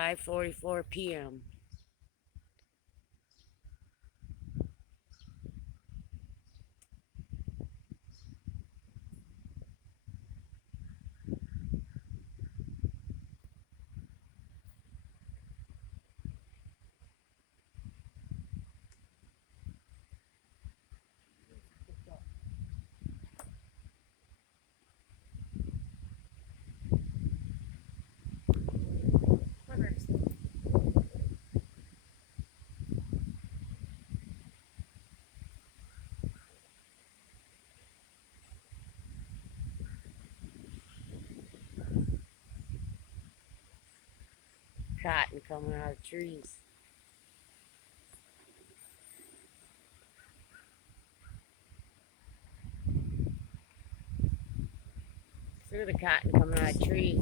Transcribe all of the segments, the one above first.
5:44 p.m. Cotton coming out of trees. See the cotton coming out of trees.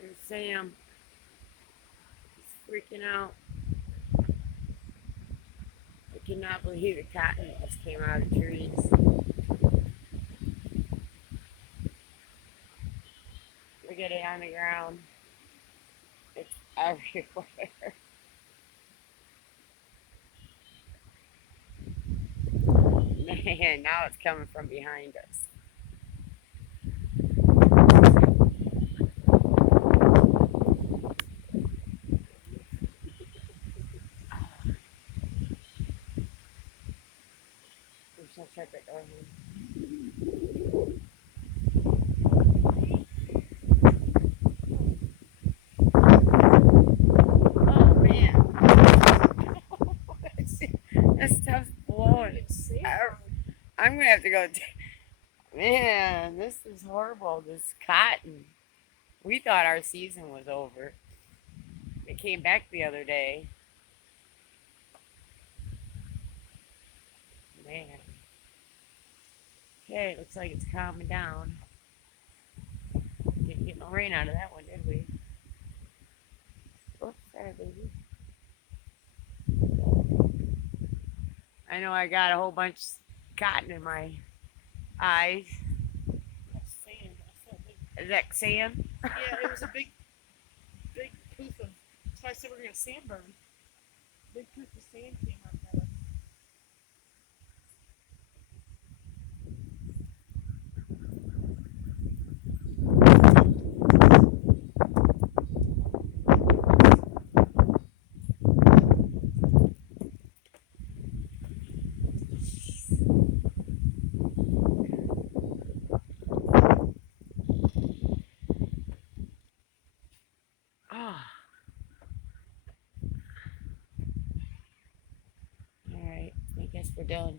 There's Sam. He's freaking out. I cannot believe the cotton just came out of trees. Look at it on the ground. It's everywhere. Man, now it's coming from behind us. We shall check it over. Oh man, this stuff's blowing. I'm gonna have to go. Man, this is horrible. This cotton. We thought our season was over. It came back the other day. Man. Okay, looks like it's calming down. Didn't get no rain out of that one, did we? Oops, sorry, baby. I know I got a whole bunch of cotton in my eyes. That's sand. I saw a big, Is that sand? yeah, it was a big poof of. That's why I said we're gonna sandburn. Big poof of sand came up at us. Oh. Alright, I guess we're done.